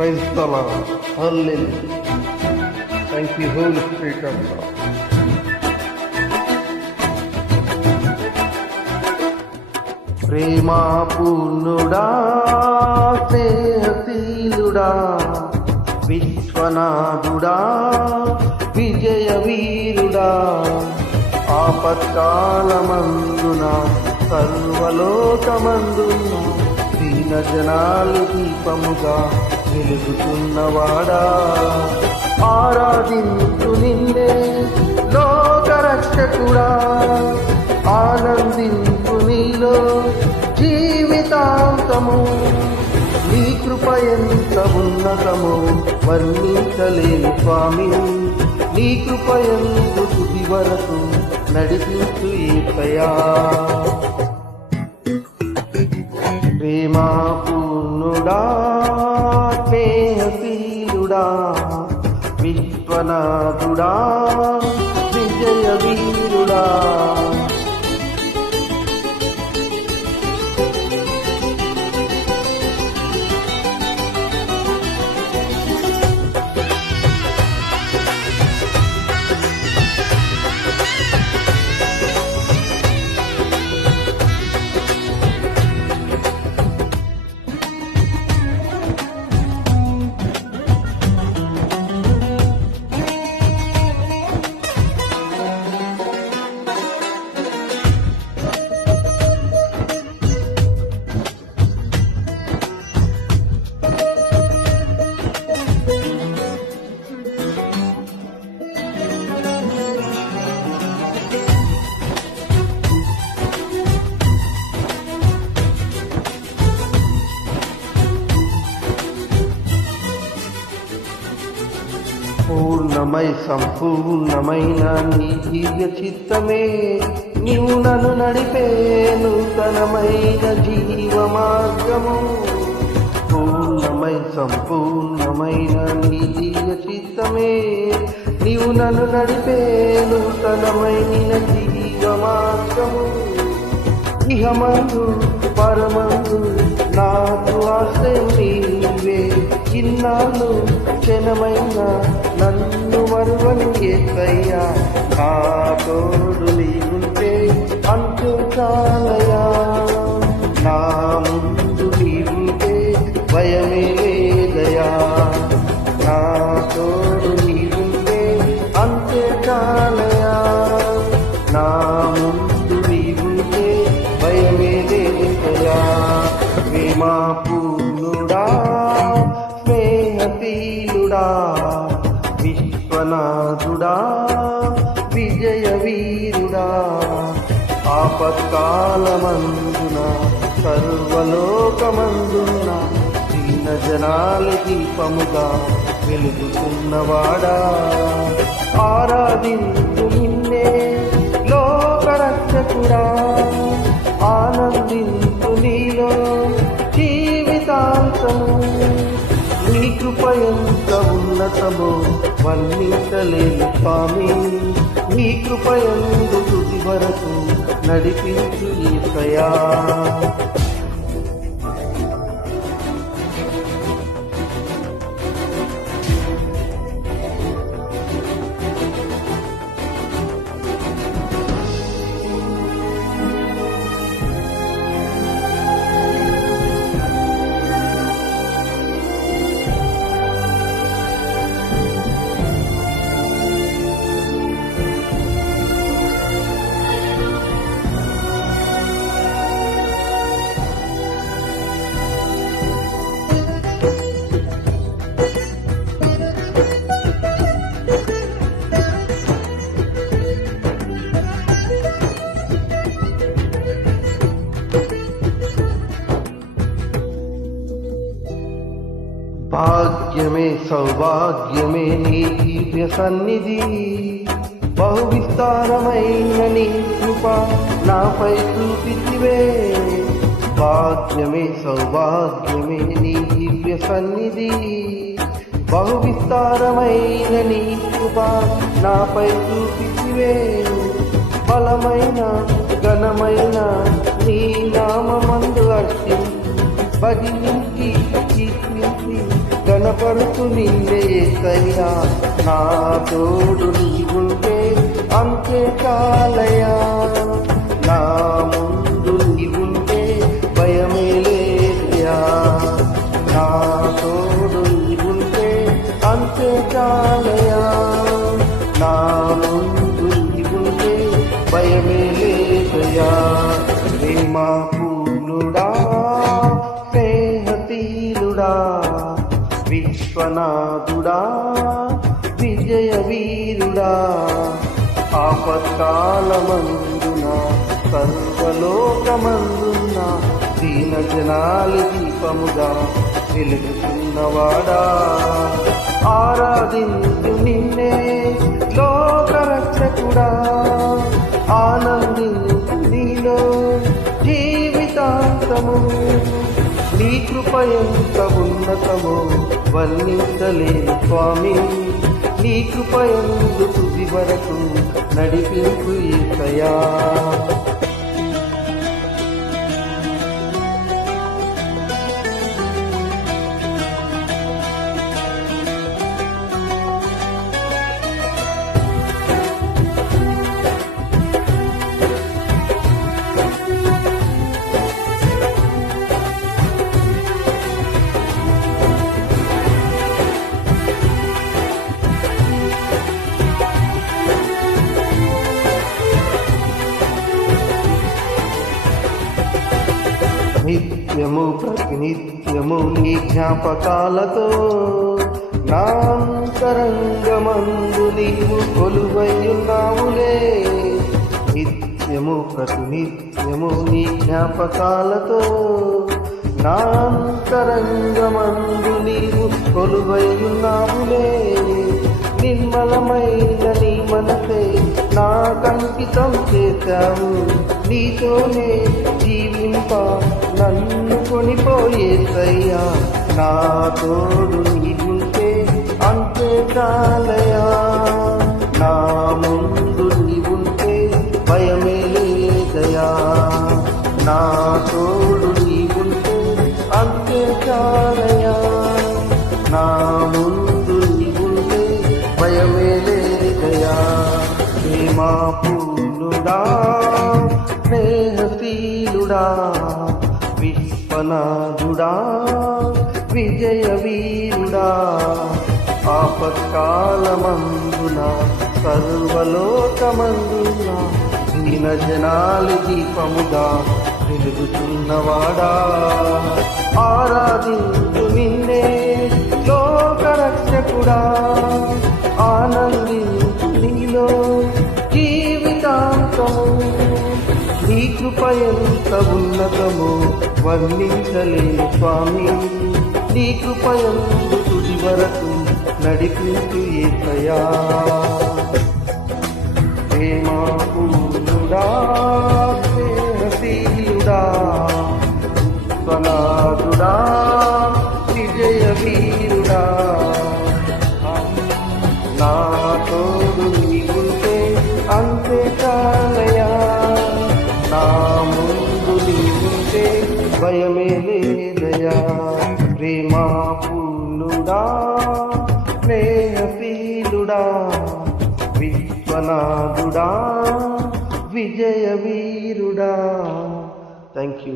Praise the Lord. Hallelujah. Thank you, Holy Spirit of God. ప్రేమా పూర్ణుడా స్నేహశీలుడా విశ్వనాథుడా విజయ వీరుడా ఆపత్కాలమందున సర్వలోకమందున దీన జనాలు దీపముగా వెలుగుతున్నవాడా ఆరాధించు నిన్నే లోకరక్షకుడా ఆనందించు నీలో జీవితాంతము నీ కృప ఎంత ఉన్నతము వర్ణించలేని స్వామి నీ కృప ఎందు తుది వరకు నడిపించు యేసయ్యా ప్రేమా పూర్ణుడా స్నేహశీలుడా విశ్వనాథుడా విజయ వీరుడా పూర్ణమై సంపూర్ణమైన నీ దివ్య చిత్తమే నీవు నన్ను నడిపే నూతనమైన జీవ మార్గము పూర్ణమై సంపూర్ణమైన నీ దివ్య చిత్తమే నీవు నన్ను నడిపే నూతనమైన జీవ మార్గము ఇహమందు పరమందు నాకు ఆశ్రయం నీవే ఇన్నాళ్ళు క్షణమైన నన్ను మరువని యేసయ్యా నా తోడు నీవుంటే అంతు చాలయా నా ముందు నీవుంటే భయమే లేదయా నా తోడు నీవుంటే అంతే చాలయా నా ముందు నీవుంటే భయమే లేదయా ప్రేమా పూర్ణుడా స్నేహశీలుడా విశ్వనాథుడా విజయ వీరుడా ఆపత్కాలమందున సర్వలోకమందున దీన జనాలు దీపముగా వెలుగుతున్నవాడా ఆరాధించు నిన్నే లోకరక్షకుడా ఆనందించు నీలో జీవితాంతము నీ కృప ఎంత ఉన్నతమో వర్ణించలేని స్వామి నీ కృప ఎందు తుది వరకు నడిపించు యేసయ్యా భాగ్యమే సౌభాగ్యమే నీ దివ్య సన్నిధి బహు విస్తారమైన నీ కృప నాపై చూపితివే భాగ్యమే సౌభాగ్యమే నీ దివ్య సన్నిధి బహు విస్తారమైన నీ కృప నాపై చూపితివే బలమైన ఘనమైన నీ నామమందు అర్చించి భజించి కీర్తించి ముందు నిన్నే యేసయ్యా, నా తోడు నీవుంటే అంతే చాలయ్యా. నా ముందు నీవుంటే భయమే లేదయ్యా, నా తోడు నీవుంటే అంతే చాలయ్యా. నా ముందు నీవుంటే భయమే లేదయ్యా. ప్రేమ పూర్ణుడా, స్నేహశీలుడా, విశ్వనాథుడా, విజయ వీరుడా, ఆపత్కాలమందున సర్వలోకమందున దీన జనాలి దీపముగా వెలుగుతున్నవాడా, ఆరాధించు నిన్నే లోకరక్షకుడా, ఆనందించు నీలో జీవితాంతము. నీ కృప ఎంత ఉన్నతమో వర్ణించలేను స్వామి, నీ కృప ఎందు తుది వరకు నడిపించు యేసయ్యా. నిత్యము ప్రతినిత్యము నీ జ్ఞాపకాలతో నా అంతరంగమందు నీవు కొలువైయున్నావులే. నిత్యము ప్రతినిత్యము నీ జ్ఞాపకాలతో నా అంతరంగమందు నీవు కొలువైయున్నావులే. నిర్మలమైన నీ మనసే నాకంకితం చేశావు, నీతోనే జీవింప నన్ను కొనిపోయేసయ్యా. నా తోడు నీవుంటే అంతే చాలయా, నా ముందు నీవుంటే భయమే లేదయా. నా తోడు నీవుంటే అంతే చాలయా, నా ముందు నీవుంటే భయమే లేదయా. ప్రేమా పూర్ణుడా, స్నేహశీలుడా, విశ్వనాథుడా, విజయ వీరుడా, ఆపత్కాలమందున సర్వలోకమందున దీన జనాలి దీపముగా వెలుగుతున్నవాడా, ఆరాధించు నిన్నే లోకరక్షకుడా, ఆనందించు నీలో జీవితాంతము. నీ కృప ఎంత ఉన్నతమో వర్ణించలేని స్వామి, నీ కృప ఎందు తుది వరకు నడిపించు యేసయ్యా. ప్రేమా పూర్ణుడా, స్నేహశీలుడా, విశ్వనాథుడా, విజయ వీరుడా, నా తోడు నీవుంటే అంతే చాలయా. నా ముందు నీవుంటే భయమే లేదయా. ప్రేమా పూర్ణుడా, స్నేహశీలుడా, విశ్వనాథుడా, విజయ వీరుడా. Thank you.